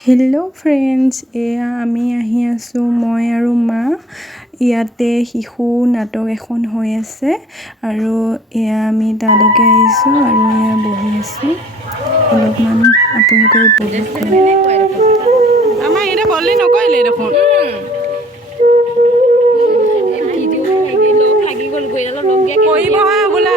Hello' friends, এয়া আমি আহি আছোঁ মই আৰু মা। ইয়াতে শিশু নাটক এখন হৈ আছে আৰু এয়া আমি তালৈকে আহিছোঁ আৰু এয়া বহি আছোঁ। অলপমান আপোনালোকে উপভোগ কৰে। আমাৰ এটা বললি নকৰিলে দেখোন কৰিব হয় বোলা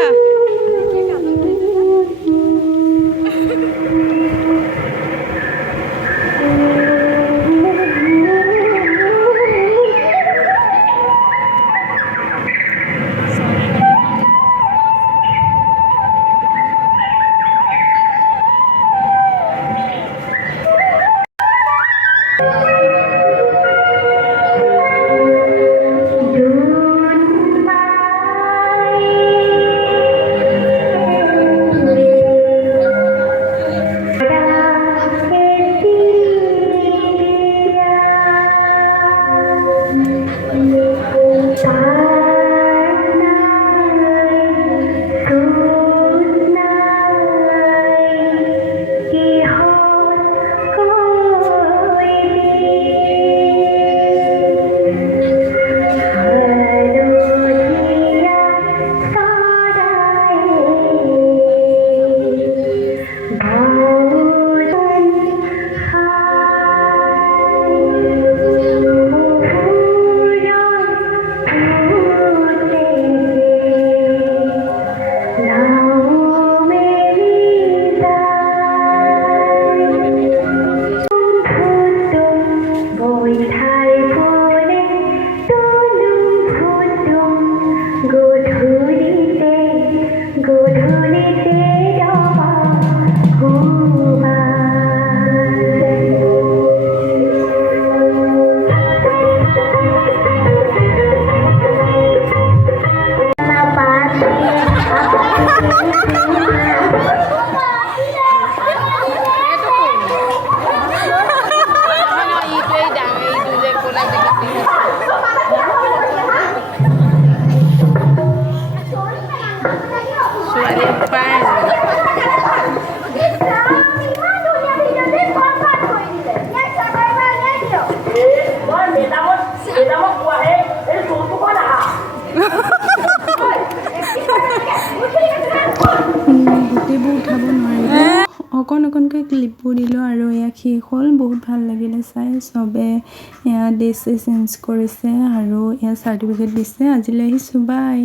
গোটেইবোৰ উঠাব নোৱাৰিলোঁ, অকণকৈ ক্লিপবোৰ দিলোঁ আৰু এয়া শেষ হ'ল। বহুত ভাল লাগিলে চাই। চবে এয়া ড্ৰেছ চেঞ্জ কৰিছে আৰু এয়া চাৰ্টিফিকেট দিছে। আজিলৈ আহিছোঁ, বাই।